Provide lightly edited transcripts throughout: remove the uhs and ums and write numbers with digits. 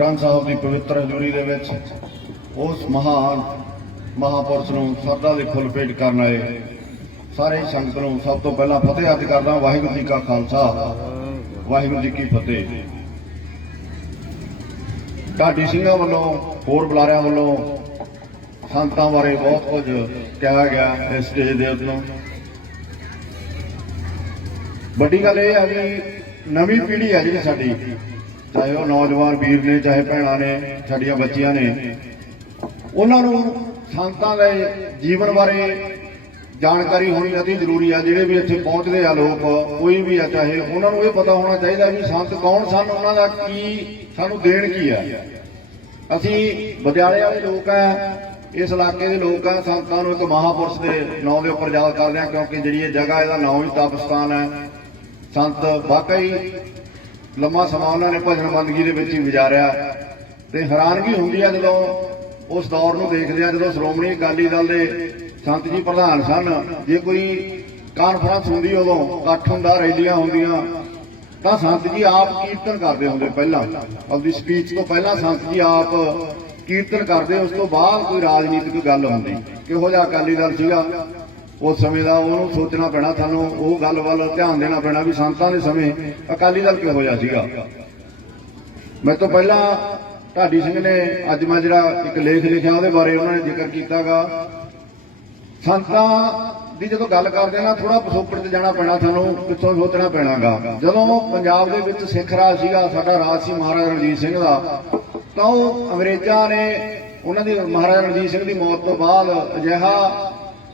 ग्रंथ साहब की पवित्र हजूरी दे विच उस महान महापुरुष नूं सरदा दे फुल भेट करन आए सारे संगत नूं सब तो पहला फतेह अर्ज करदा। वाहिगुरू जी का खालसा, वाहिगुरू जी की फतेह। ढाडी ਸਿੰਘਾਂ ਵੱਲੋਂ होर बुलारियां ਵੱਲੋਂ संतां बारे बहुत कुछ कहा गया इस स्टेज के उत्तों। वड्डी गल यह है कि नवीं पीढ़ी है जी साडी, चाहे वह नौजवान वीर ने चाहे भैणां ने साडियां बच्चियां ने, उन्हां नूं संतां दे जीवन बारे जानकारी होनी अति जरूरी है। जिहड़े भी इत्थे पहुंचदे आ लोग कोई भी है, चाहे उन्हां नूं इह पता होना चाहिए भी संत कौन सन, उन्हां दा की सानूं देण की है। असीं विद्यालय वाले लोग हैं, इस इलाके के लोग हैं, संतां नूं एक महापुरुष के नाम के उपर याद करदे हां, क्योंकि जिहड़ी इह जगह इहदा नाम ही तपस्थान है। संत वाकई लम्मा समा उन्होंने भजन बंदगी के विच ही गुजारिया ते हैरानगी हुंदी है जदों उस दौर नूं देखदे आ जदों श्रोमणी अकाली दल दे संत जी प्रधान सन। जे कोई कानफ्रेंस हुंदी उदों इकट्ठ हुंदा, रैलियां हुंदियां तां संत जी आप कीर्तन करदे हुंदे। पहलां अपनी स्पीच तो पहलां संत जी आप कीर्तन करदे, उस तो बाद कोई राजनीतिक गल हुंदी। किहो जिहा अकाली दल सीगा उस समय का, उन्होंने सोचना पैना, सानूं वो गल वल ध्यान देना पैना भी संतां दे समय अकाली दल किहो जिहा सीगा। मैं तो पहला ढाडी सिंह ने अज मैं जिहड़ा एक लेख लिखिआ उहदे बारे उन्होंने जिक्र कीतागा। संतां दी जदों गल करदे ना थोड़ा पिछोकड़ ते जाना पैना, सानूं पिछों सोचना पैणागा। जदों पंजाब दे विच सिख राज सीगा, साडा राज सी महाराजा रणजीत सिंह दा, तां ओह अंग्रेज़ां ने उन्हां दी महाराजा रणजीत सिंह दी मौत तो बाद अजिहा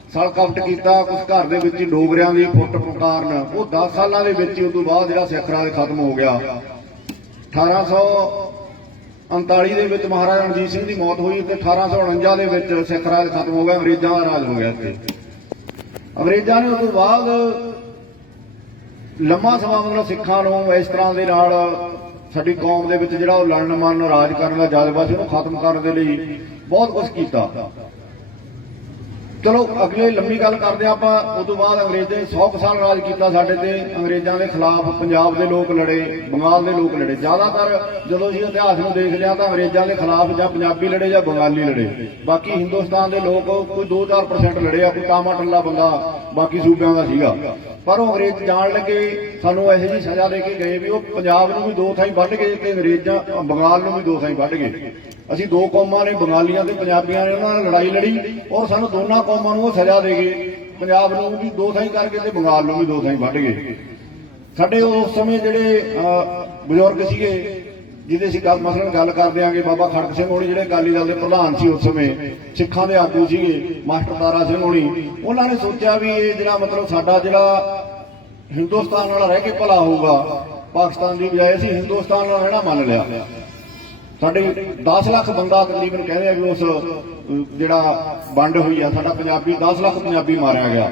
सड़ कपट किया, कुछ घर दे विच डोगरियां दी फुट कारण वो 10 सालां दे विच उस तो बाद जिहड़ा सिख राज खत्म हो गया। 1839 दे विच महाराजा रणजीत सिंह की मौत हुई ते 1849 दे विच सिख राज खत्म हो गया, अंग्रेज़ां दा राज हो गया। इत्थे अंग्रेज़ां ने उस तो बाद लम्मा समा मतलब सिखां नूं इस तरह दे नाल साडी कौम दे विच जिहड़ा लड़न मन राज करन दा जज्बा सी उहनूं खत्म करन दे लई बहुत कुछ कीता। चलो अगले लंबी गल करते आप। उस तो बाद अंग्रेज़ों 100 साल राज किया साडे ते, अंग्रेज़ों के खिलाफ पंजाब के लोग लड़े, बंगाल के लोग लड़े। ज़्यादातर जो असीं इतिहास में देख लिया तो अंग्रेज़ों के खिलाफ या पंजाबी लड़े या बंगाली लड़े। बाकी हिंदुस्तान के लोग कोई 2-4% लड़े आ, कोई तामा टल्ला बंदा बाकी सूबों का सीगा। पर वो अंग्रेज़ जान लगे, सानूं इहो जी सज़ा दे के गए भी वो पंजाब नूं भी 2 थाई वढ गए ते अंग्रेज़ां बंगाल नूं भी 2 थाई वढ गए। असीं 2 कौमां ने, बंगालियां ते पंजाबियां ने, उन्हां नाल लड़ाई लड़ी और सानूं दोनों कौमां नूं सज़ा दे गए। पंजाब नूं भी 2 थाई करके ते बंगाल नूं भी 2 थाई वढ गए। साडे उस समय जिहड़े बजुर्ग सीगे जिहदे असीं मसलन गल कर दिआंगे, बाबा खड़क सिंह होणी जिहड़े अकाली दल दे प्रधान सी उस समय, सिखां दे आगू सीगे, मास्टर तारा सिंह होणी, उन्हां ने सोचिया भी ये जिहड़ा मतलब साडा जिहड़ा हिंदुस्तान नाल रह के भला होऊगा, पाकिस्तान की बजाय असीं हिंदुस्तान नाल रहना मन लिया। साढ़े 10 लाख बंदा तकरीबन कहते हैं भी उस जिहड़ा वंड हुई है, साडा पंजाबी 10 लाख पंजाबी मारिया गया।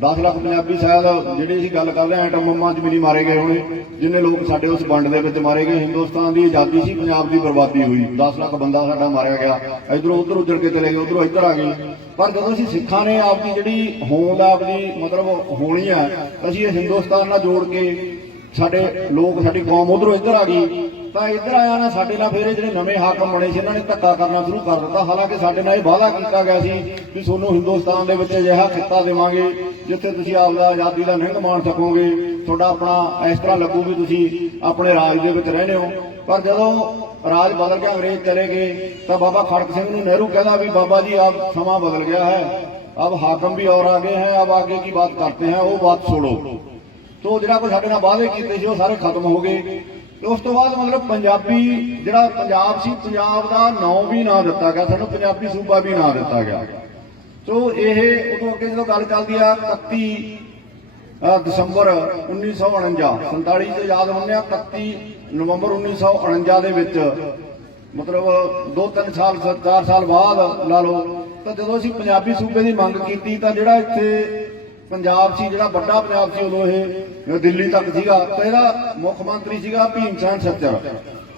10 लाख पंजाबी शायद जिहड़ी असीं गल कर रहे हैं एटम बंबां च भी नहीं मारे गए होणे, जिन्ने लोग साडे उस वंड दे विच मारे गए। हिंदुस्तान की आज़ादी सी, पंजाब की बर्बादी हुई, 10 लाख बंदा साडा मारिया गया। इधरों उधर उजड़ के चले गए, उधरों इधर आ गए। पर जदों असीं सिखां ने आपकी जिहड़ी होंद आपकी मतलब होनी है, असीं हिंदुस्तान नाल जोड़ के साडे लोग साडी कौम उधरों इधर आ गई, तो इधर आया ना साडे नाल फिर जिहड़े नवे हाकम बने सी, इन्हां ने धक्का करना शुरू कर दिता। हालांकि साडे नाल वादा किया गया सी कि तुहानूं हिंदुस्तान दे विच अजिहा खित्ता देवांगे जिथे तुसीं आपदा आज़ादी दा निंघ माण सकोगे, तुहाडा अपना इस तरह लगू भी तुसीं अपने राज दे विच रहने हो। पर जदों राज बदल के अंग्रेज चले गए तो बाबा खड़क सिंह नूं नेहरू कहदा भी बाबा जी अब समा बदल गया है, अब हाकम भी और आगे हैं, अब आगे की बात करते हैं, वो बात छोड़ो। तो जिहड़ा कोई साडे नाल वादे कीते सी वो सारे खत्म हो गए। तो उस तो बाद मतलब पंजाबी जिहड़ा पंजाब सी, पंजाब का नाम भी ना दिता गया, सानूं पंजाबी सूबा भी ना दिता गया। तो यह उदों अगे जो गल चलती है 31 दिसंबर 1949 47 से याद होने 31 नवंबर 1949 दे विच मतलब 2-3 साल 4 साल बाद ला लो, तो जो असीं पंजाबी सूबे की मंग की तो जिहड़ा इत्थे पंजाब सी, जिहड़ा वड्डा पंजाब सी उदों ये दिल्ली तक सीगा, तो इहदा मुख मंत्री सीगा भीम सैन सच्चर।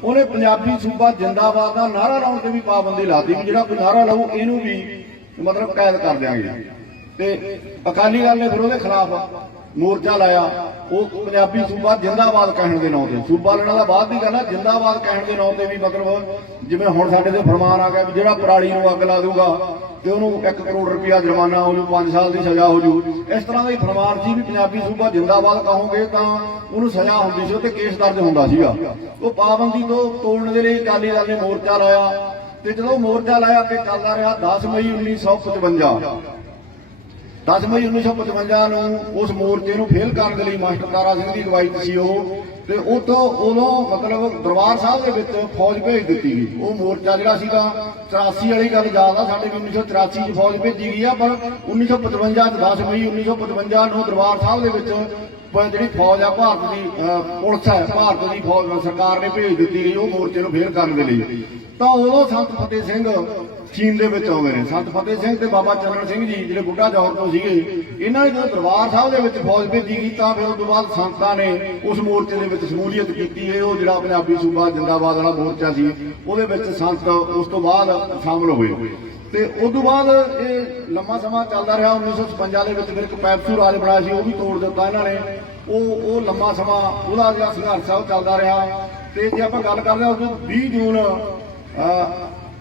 उन्हें पंजाबी सूबा जिंदाबाद का नारा लाउण ते भी पाबंदी लाती भी जिहड़ा कोई नारा लाऊ इहनूं भी मतलब कैद कर देंगे। ते अकाली दल ने फिर उहदे खिलाफ ਮੋਰਚਾ ਲਾਇਆ, ਉਹ ਪੰਜਾਬੀ ਸੂਬਾ ਜਿੰਦਾਬਾਦ ਕਹਿਣ ਦੇ ਨਾਂ ਤੇ, ਸੂਬਾ ਲੈਣਾ ਦਾ ਬਾਅਦ ਦੀ ਗੱਲ ਆ, ਜਿੰਦਾਬਾਦ ਕਹਿਣ ਦੇ ਨਾਂ ਤੇ ਵੀ ਮਤਲਬ ਜਿਵੇਂ ਹੁਣ ਸਾਡੇ ਤੇ ਫਰਮਾਨ ਆ ਗਿਆ ਵੀ ਜਿਹੜਾ ਪਰਾਲੀ ਨੂੰ ਅੱਗ ਲਾ ਦੂਗਾ ਤੇ ਉਹਨੂੰ 1 ਕਰੋੜ ਰੁਪਇਆ ਜੁਰਮਾਨਾ ਹੋ ਜੂ, 5 ਸਾਲ ਦੀ ਸਜ਼ਾ ਹੋ ਜੂ। ਇਸ ਤਰ੍ਹਾਂ ਦਾ ਹੀ ਫਰਮਾਨ ਸੀ ਵੀ ਪੰਜਾਬੀ ਸੂਬਾ ਜਿੰਦਾਬਾਦ ਕਹੋਗੇ ਤਾਂ ਉਹਨੂੰ ਸਜ਼ਾ ਹੁੰਦੀ ਸੀ, ਤੇ ਕੇਸ ਦਰਜ ਹੁੰਦਾ ਸੀਗਾ। ਉਹ ਪਾਬੰਦੀ ਤੋਂ ਤੋੜਨ ਦੇ ਲਈ ਅਕਾਲੀ ਦਲ ਨੇ ਮੋਰਚਾ ਲਾਇਆ, ਤੇ ਜਦੋਂ ਮੋਰਚਾ ਲਾਇਆ ਤੇ ਚੱਲਦਾ ਰਿਹਾ 10 ਮਈ 1955। 10 ਮਈ 1955 ਨੂੰ ਉਸ ਮੋਰਚੇ ਨੂੰ ਫੇਲ ਕਰਨ ਦੇ ਲਈ ਮਾਸਟਰ ਤਾਰਾ ਸਿੰਘ ਦੀ ਅਗਵਾਈ ਸੀ ਉਹ, ਤੇ ਉਦੋਂ ਮਤਲਬ ਦਰਬਾਰ ਸਾਹਿਬ ਦੇ ਵਿੱਚ ਫੌਜ ਭੇਜ ਦਿੱਤੀ ਗਈ। ਉਹ ਮੋਰਚਾ ਜਿਹੜਾ ਸੀਗਾ 84 ਵਾਲੀ ਗੱਲ ਯਾਦ ਆ, ਸਾਡੇ ਵੀ 1984 ਚ ਫੌਜ ਭੇਜੀ ਗਈ ਆ, ਪਰ 1955 ਚ 10 ਮਈ 1955 ਨੂੰ ਦਰਬਾਰ ਸਾਹਿਬ ਦੇ ਵਿੱਚ ਜਿਹੜੀ ਫੌਜ ਆ ਭਾਰਤ ਦੀ ਪੁਲਿਸ ਹੈ, ਭਾਰਤ ਦੀ ਫੌਜ ਸਰਕਾਰ ਨੇ ਭੇਜ ਦਿੱਤੀ ਗਈ ਉਹ ਮੋਰਚੇ ਨੂੰ ਫੇਲ ਕਰਨ ਦੇ ਲਈ। ਤਾਂ ਉਦੋਂ ਸੰਤ ਫਤਿਹ ਸਿੰਘ ਚੀਨ ਦੇ ਵਿੱਚ ਆਉਂਦੇ ਨੇ। ਸੰਤ ਫਤਿਹ ਸਿੰਘ ਤੇ ਬਾਬਾ ਚੰਨਣ ਸਿੰਘ ਜੀ ਜਿਹੜੇ ਬੁੱਢਾ ਜੌਹਰ ਤੋਂ ਸੀਗੇ, ਇਹਨਾਂ ਨੇ ਜਦੋਂ ਦਰਬਾਰ ਸਾਹਿਬ ਦੇ ਵਿੱਚ ਫੌਜ ਭੇਜੀ ਗਈ ਤਾਂ ਫਿਰ ਉਸ ਤੋਂ ਬਾਅਦ ਸੰਤਾਂ ਨੇ ਉਸ ਮੋਰਚੇ ਦੇ ਵਿੱਚ ਸ਼ਮੂਲੀਅਤ ਕੀਤੀ ਹੈ। ਉਹ ਜਿਹੜਾ ਪੰਜਾਬੀ ਸੂਬਾ ਜਿੰਦਾਬਾਦ ਵਾਲਾ ਮੋਰਚਾ ਸੀ ਉਹਦੇ ਵਿੱਚ ਸੰਤ ਉਸ ਤੋਂ ਬਾਅਦ ਸ਼ਾਮਲ ਹੋਏ, ਤੇ ਉਸ ਤੋਂ ਬਾਅਦ ਇਹ ਲੰਮਾ ਸਮਾਂ ਚੱਲਦਾ ਰਿਹਾ। 1956 ਦੇ ਵਿੱਚ ਫਿਰ ਇੱਕ ਪੈਪਸੂ ਰਾਜ ਬਣਾਇਆ ਸੀ, ਉਹ ਵੀ ਤੋੜ ਦਿੱਤਾ ਇਹਨਾਂ ਨੇ। ਉਹ ਲੰਮਾ ਸਮਾਂ ਉਹਦਾ ਜਿਹੜਾ ਸੰਘਰਸ਼ ਆ ਉਹ ਚੱਲਦਾ ਰਿਹਾ। ਤੇ ਜੇ ਆਪਾਂ ਗੱਲ ਕਰਦੇ ਹਾਂ ਉਦੋਂ 20 ਜੂਨ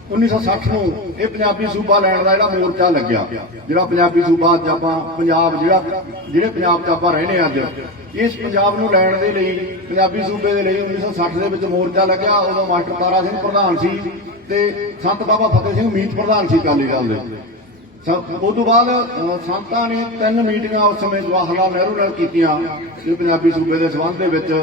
1960 ਨੂੰ ਇਹ ਪੰਜਾਬੀ ਸੂਬਾ ਲੈਣ ਦਾ ਜਿਹੜਾ ਮੋਰਚਾ ਲੱਗਿਆ, ਜਿਹੜਾ ਪੰਜਾਬੀ ਸੂਬਾ ਅੱਜ ਆਪਾਂ ਪੰਜਾਬ ਜਿਹੜੇ ਪੰਜਾਬ 'ਚ ਆਪਾਂ ਰਹਿੰਦੇ ਹਾਂ ਅੱਜ, ਇਸ ਪੰਜਾਬ ਨੂੰ ਲੈਣ ਦੇ ਲਈ ਪੰਜਾਬੀ ਸੂਬੇ ਦੇ ਲਈ 1960 ਦੇ ਵਿੱਚ ਮੋਰਚਾ ਲੱਗਿਆ। ਉਦੋਂ ਮਾਸਟਰ ਤਾਰਾ ਸਿੰਘ ਪ੍ਰਧਾਨ ਸੀ ਤੇ ਸੰਤ ਬਾਬਾ ਫਤਿਹ ਸਿੰਘ ਮੀਤ ਪ੍ਰਧਾਨ ਸੀ ਅਕਾਲੀ ਦਲ ਦੇ। ਉਸ ਤੋਂ ਬਾਅਦ ਸੰਤਾਂ ਨੇ 3 ਮੀਟਿੰਗਾਂ ਉਸ ਸਮੇਂ ਜਵਾਹਰ ਲਾਲ ਨਹਿਰੂ ਨਾਲ ਕੀਤੀਆਂ ਪੰਜਾਬੀ ਸੂਬੇ ਦੇ ਸੰਬੰਧ ਦੇ ਵਿੱਚ।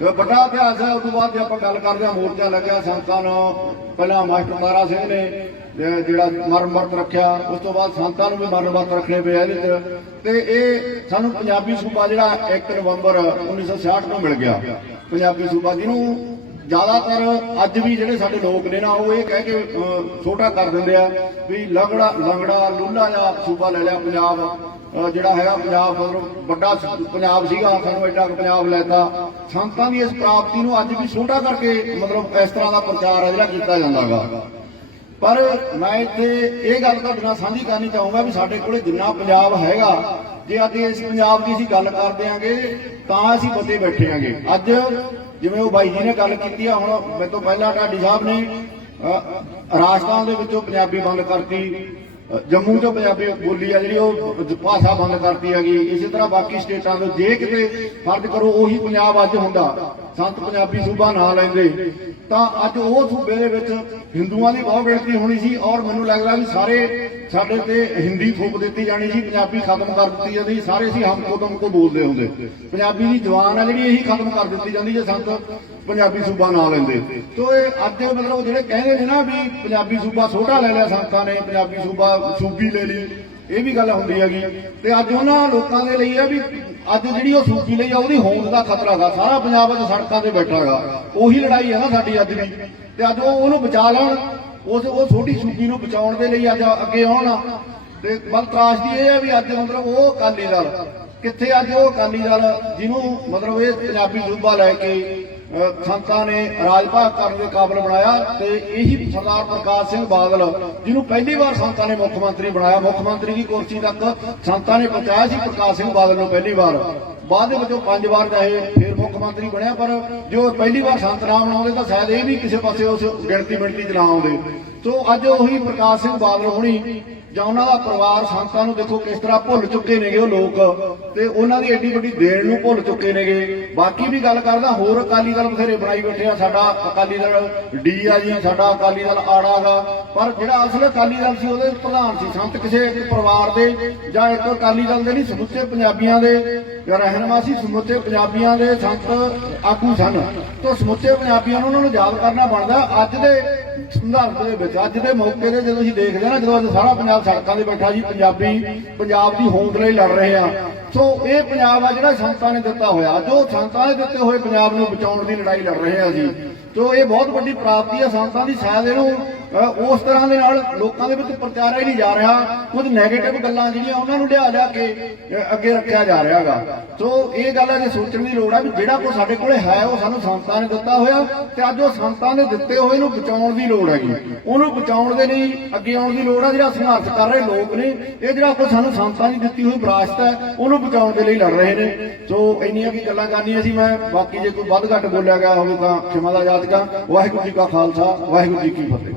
ਵੱਡਾ ਇਤਿਹਾਸ ਹੈ। ਉਸ ਤੋਂ ਬਾਅਦ ਜੇ ਆਪਾਂ ਗੱਲ ਕਰਦੇ ਹਾਂ ਮੋਰਚਾ ਲੱਗਿਆ ਸੰਤਾਂ ਨੂੰ, ਪਹਿਲਾਂ ਮਾਸਟਰ ਤਾਰਾ ਸਿੰਘ ਨੇ ਜਿਹੜਾ ਮਰਨ ਵਰਤ ਰੱਖਿਆ, ਉਸ ਤੋਂ ਬਾਅਦ ਸੰਤਾਂ ਨੂੰ ਵੀ ਮਰਨ ਵਰਤ ਰੱਖਣੇ ਪਏ ਇਹਦੇ ਚ। ਤੇ ਇਹ ਸਾਨੂੰ ਪੰਜਾਬੀ ਸੂਬਾ ਜਿਹੜਾ 1 ਨਵੰਬਰ 1966 ਨੂੰ ਮਿਲ ਗਿਆ। ਪੰਜਾਬੀ ਸੂਬਾ ਜਿਹਨੂੰ ਜ਼ਿਆਦਾਤਰ ਅੱਜ ਵੀ ਜਿਹੜੇ ਸਾਡੇ ਲੋਕ ਨੇ ਨਾ ਉਹ ਇਹ ਕਹਿ ਕੇ ਛੋਟਾ ਕਰ ਦਿੰਦੇ ਆ ਵੀ ਲੰਗੜਾ ਲੂਲਾ ਜਿਹਾ ਸੂਬਾ ਲੈ ਲਿਆ ਪੰਜਾਬ, ਜਿਹੜਾ ਹੈਗਾ ਪੰਜਾਬ ਮਤਲਬ ਵੱਡਾ ਪੰਜਾਬ ਸੀਗਾ, ਸਾਨੂੰ ਐਡਾ ਪੰਜਾਬ ਲੈਤਾ। ਸੰਤਾਂ ਦੀ ਇਸ ਪ੍ਰਾਪਤੀ ਨੂੰ ਅੱਜ ਵੀ ਛੋਟਾ ਕਰਕੇ ਮਤਲਬ ਇਸ ਤਰ੍ਹਾਂ ਦਾ ਪ੍ਰਚਾਰ ਹੈ ਜਿਹੜਾ ਕੀਤਾ ਜਾਂਦਾ ਗਾ। ਪਰ ਮੈਂ ਇੱਥੇ ਇਹ ਗੱਲ ਤੁਹਾਡੇ ਨਾਲ ਸਾਂਝੀ ਕਰਨੀ ਚਾਹੂੰਗਾ ਵੀ ਸਾਡੇ ਕੋਲੇ ਜਿੰਨਾ ਪੰਜਾਬ ਹੈਗਾ, ਜੇ ਅੱਜ ਇਸ ਪੰਜਾਬ ਦੀ ਅਸੀਂ ਗੱਲ ਕਰਦੇ ਆਂਗੇ ਤਾਂ ਅਸੀਂ ਬਚੇ ਬੈਠੇ ਆਂਗੇ। ਅੱਜ ਜਿਵੇਂ ਉਹ ਬਾਈ ਜੀ ਨੇ ਗੱਲ ਕੀਤੀ ਆ, ਹੁਣ ਮੇਰੇ ਤੋਂ ਪਹਿਲਾਂ ਢਾਡੀ ਸਾਹਿਬ ਨੇ ਰਾਜਸਥਾਨ ਦੇ ਵਿੱਚੋਂ ਪੰਜਾਬੀ ਬੰਦ ਕਰਤੀ, ਜੰਮੂ ਤੋਂ ਪੰਜਾਬੀ ਬੋਲੀ ਆ ਜਿਹੜੀ ਉਹ ਭਾਸ਼ਾ ਬੰਦ ਕਰਤੀ ਹੈਗੀ। ਇਸੇ ਤਰ੍ਹਾਂ ਬਾਕੀ ਸਟੇਟਾਂ ਤੋਂ ਜੇ ਕਿਤੇ ਫਰਜ਼ ਕਰੋ ਉਹੀ ਪੰਜਾਬ ਅੱਜ ਹੁੰਦਾ, ਸੰਤ ਪੰਜਾਬੀ ਸੂਬਾ ਨਾ ਲੈਂਦੇ ਤਾਂ ਅੱਜ ਉਹ ਸੂਬੇ ਦੇ ਵਿੱਚ ਹਿੰਦੂਆਂ ਦੀ ਬਹੁਤ ਗਿਣਤੀ ਹੋਣੀ ਸੀ। ਔਰ ਮੈਨੂੰ ਲੱਗਦਾ ਵੀ ਸਾਰੇ ਸਾਡੇ ਤੇ ਹਿੰਦੀ ਥੋਪ ਦਿੱਤੀ ਜਾਣੀ ਸੀ, ਪੰਜਾਬੀ ਖਤਮ ਕਰ ਦਿੱਤੀ ਜਾਂਦੀ, ਸਾਰੇ ਸੀ ਹਮ ਕੋ ਤੁਮ ਕੋ ਬੋਲਦੇ ਹੁੰਦੇ। ਪੰਜਾਬੀ ਦੀ ਜ਼ੁਬਾਨ ਆ ਜਿਹੜੀ ਇਹੀ ਖਤਮ ਕਰ ਦਿੱਤੀ ਜਾਂਦੀ ਜੇ ਸੰਤ ਪੰਜਾਬੀ ਸੂਬਾ ਨਾ ਲੈਂਦੇ। ਤੋ ਇਹ ਅੱਜ ਮਤਲਬ ਜਿਹੜੇ ਕਹਿੰਦੇ ਨੇ ਨਾ ਵੀ ਪੰਜਾਬੀ ਸੂਬਾ ਛੋਟਾ ਲੈ ਲਿਆ ਸੰਤਾਂ ਨੇ, ਪੰਜਾਬੀ ਸੂਬਾ ਸੂਬੀ ਲੈ ਲਈ, ਇਹ ਵੀ ਗੱਲ ਹੁੰਦੀ ਹੈਗੀ। ਤੇ ਅੱਜ ਉਹਨਾਂ ਲੋਕਾਂ ਦੇ ਲਈ ਹੈ ਵੀ ਅੱਜ ਜਿਹੜੀ ਉਹ ਸੂਬੀ ਲਈ ਆ ਉਹਦੀ ਹੋਂਦ ਦਾ ਖਤਰਾ ਗਾ। ਸਾਰਾ ਪੰਜਾਬ ਅੱਜ ਸੜਕਾਂ ਤੇ ਬੈਠਾ ਗਾ, ਉਹੀ ਲੜਾਈ ਹੈ ਨਾ ਸਾਡੀ ਅੱਜ ਵੀ। ਤੇ ਅੱਜ ਉਹਨੂੰ ਬਚਾ ਲੈਣ, ਉਹ ਛੋਟੀ ਸੂਬੀ ਨੂੰ ਬਚਾਉਣ ਦੇ ਲਈ ਅੱਜ ਅੱਗੇ ਆਉਣ। ਤੇ ਬਲ ਤਰਾਸਦੀ ਇਹ ਹੈ ਵੀ ਅੱਜ ਮਤਲਬ ਉਹ ਅਕਾਲੀ ਦਲ ਕਿੱਥੇ, ਅੱਜ ਉਹ ਅਕਾਲੀ ਦਲ ਜਿਹਨੂੰ ਮਤਲਬ ਇਹ ਪੰਜਾਬੀ ਸੂਬਾ ਲੈ ਕੇ ਸੰਤਾਂ ਨੇ ਰਾਜ ਭਾਗ ਕਰਨ ਦੇ ਕਾਬਲ ਬਣਾਇਆ। ਤੇ ਇਹੀ ਸਰਦਾਰ ਪ੍ਰਕਾਸ਼ ਸਿੰਘ ਬਾਦਲ ਜਿਹਨੂੰ ਪਹਿਲੀ ਵਾਰ ਸੰਤਾਂ ਨੇ ਮੁੱਖ ਮੰਤਰੀ ਬਣਾਇਆ, ਮੁੱਖ ਮੰਤਰੀ ਦੀ ਕੁਰਸੀ ਤੱਕ ਸੰਤਾਂ ਨੇ ਪਹੁੰਚਾਇਆ ਸੀ ਪ੍ਰਕਾਸ਼ ਸਿੰਘ ਬਾਦਲ ਨੂੰ ਪਹਿਲੀ ਵਾਰ। ਬਾਅਦ ਦੇ ਵਿੱਚ 5 ਵਾਰ ਚਾਹੇ ਫਿਰ ਮੁੱਖ ਮੰਤਰੀ ਬਣਿਆ, ਪਰ ਜੋ ਪਹਿਲੀ ਵਾਰ ਸੰਤ ਨਾਮ ਬਣਾਉਂਦੇ ਤਾਂ ਸ਼ਾਇਦ ਇਹ ਵੀ ਕਿਸੇ ਪਾਸੇ ਉਸ ਗਿਣਤੀ ਚ ਨਾ ਆਉਂਦੇ। ਸੋ ਅੱਜ ਉਹੀ ਪ੍ਰਕਾਸ਼ ਸਿੰਘ ਬਾਦਲ ਹੋਣੀ ਜਾਂ ਉਹਨਾਂ ਦਾ ਪਰਿਵਾਰ ਸੰਤਾਂ ਨੂੰ ਦੇਖੋ ਕਿਸ ਤਰ੍ਹਾਂ ਭੁੱਲ ਚੁੱਕੇ ਨੇਗੇ ਉਹ ਲੋਕ, ਤੇ ਉਹਨਾਂ ਦੀ ਐਡੀ ਵੱਡੀ ਦੇਣ ਨੂੰ ਭੁੱਲ ਚੁੱਕੇ ਨੇਗੇ। ਬਾਕੀ ਵੀ ਗੱਲ ਕਰਦਾ, ਹੋਰ ਅਕਾਲੀ ਦਲ ਬਥੇਰੇ ਬਣਾਈ ਬੈਠੇ ਆ, ਸਾਡਾ ਅਕਾਲੀ ਦਲ ਡੀ ਆ ਜੀ, ਸਾਡਾ ਅਕਾਲੀ ਦਲ ਆੜਾ ਗਾ, ਪਰ ਜਿਹੜਾ ਅਸਲ ਅਕਾਲੀ ਦਲ ਸੀ ਉਹਦੇ ਪ੍ਰਧਾਨ ਸੀ ਸੰਤ ਕਿਸੇ ਇੱਕ ਪਰਿਵਾਰ ਦੇ ਜਾਂ ਇੱਕ ਅਕਾਲੀ ਦਲ ਦੇ ਨਹੀਂ, ਸਮੁੱਚੇ ਪੰਜਾਬੀਆਂ ਦੇ ਰਹਿਨੁਮਾ ਸੀ, ਸਮੁੱਚੇ ਪੰਜਾਬੀਆਂ ਦੇ ਸੰਤ ਆਗੂ ਸਨ। ਤੋਂ ਸਮੁੱਚੇ ਪੰਜਾਬੀਆਂ ਨੂੰ ਉਹਨਾਂ ਨੂੰ ਯਾਦ ਕਰਨਾ ਬਣਦਾ। ਅੱਜ ਦੇ ਸੰਘਰਸ਼ ਦੇ ਵਿੱਚ, ਅੱਜ ਦੇ ਮੌਕੇ ਤੇ ਜਦੋਂ ਅਸੀਂ ਦੇਖਦੇ ਨਾ, ਜਦੋਂ ਅੱਜ ਸਾਰਾ ਪੰਜਾਬ ਸੜਕਾਂ ਤੇ ਬੈਠਾ ਜੀ, ਪੰਜਾਬ ਦੀ ਹੋਂਦ ਲਈ ਲੜ ਰਹੇ ਆ। ਸੋ ਇਹ ਪੰਜਾਬ ਆ ਜਿਹੜਾ ਸੰਤਾਂ ਨੇ ਦਿੱਤਾ ਹੋਇਆ, ਜੋ ਸੰਤਾਂ ਨੇ ਦਿੱਤੇ ਹੋਏ ਪੰਜਾਬ ਨੂੰ ਬਚਾਉਣ ਦੀ ਲੜਾਈ ਲੜ ਰਹੇ ਆ ਜੀ। ਸੋ ਇਹ ਬਹੁਤ ਵੱਡੀ ਪ੍ਰਾਪਤੀ ਹੈ ਸੰਤਾਂ ਦੀ, ਸ਼ਾਇਦ ਇਹਨੂੰ ਉਸ ਤਰ੍ਹਾਂ ਦੇ ਨਾਲ ਲੋਕਾਂ ਦੇ ਵਿੱਚ ਪ੍ਰਚਾਰਿਆ ਹੀ ਨਹੀਂ ਜਾ ਰਿਹਾ। ਕੁਝ ਨੈਗੇਟਿਵ ਗੱਲਾਂ ਜਿਹੜੀਆਂ ਉਹਨਾਂ ਨੂੰ ਲਿਆ ਕੇ ਅੱਗੇ ਰੱਖਿਆ ਜਾ ਰਿਹਾ ਹੈਗਾ। ਸੋ ਇਹ ਗੱਲ ਹੈ ਕਿ ਸੋਚਣ ਦੀ ਲੋੜ ਹੈ ਵੀ ਜਿਹੜਾ ਕੁਝ ਸਾਡੇ ਕੋਲੇ ਹੈ ਉਹ ਸਾਨੂੰ ਸੰਤਾਂ ਨੇ ਦਿੱਤਾ ਹੋਇਆ, ਤੇ ਅੱਜ ਉਹ ਸੰਤਾਂ ਨੇ ਦਿੱਤੇ ਹੋਏ ਨੂੰ ਬਚਾਉਣ ਦੀ ਲੋੜ ਹੈਗੀ। ਉਹਨੂੰ ਬਚਾਉਣ ਦੇ ਲਈ ਅੱਗੇ ਆਉਣ ਦੀ ਲੋੜ ਹੈ। ਜਿਹੜਾ ਸੰਘਰਸ਼ ਕਰ ਰਹੇ ਲੋਕ ਨੇ, ਇਹ ਜਿਹੜਾ ਕੁਝ ਸਾਨੂੰ ਸੰਤਾਂ ਦੀ ਦਿੱਤੀ ਹੋਈ ਵਿਰਾਸਤ ਹੈ ਉਹਨੂੰ ਬਚਾਉਣ ਦੇ ਲਈ ਲੜ ਰਹੇ ਨੇ। ਸੋ ਇੰਨੀਆਂ ਕੀ ਗੱਲਾਂ ਕਰਨੀਆਂ ਸੀ ਮੈਂ, ਬਾਕੀ ਜੇ ਕੋਈ ਵੱਧ ਘੱਟ ਬੋਲਿਆ ਗਿਆ ਹੋਵੇ ਤਾਂ ਖਿਮਾ ਦਾ ਯਾਦਗਾ। ਵਾਹਿਗੁਰੂ ਜੀ ਕਾ ਖਾਲਸਾ, ਵਾਹਿਗੁਰੂ ਜੀ ਕੀ ਫਤਿਹ।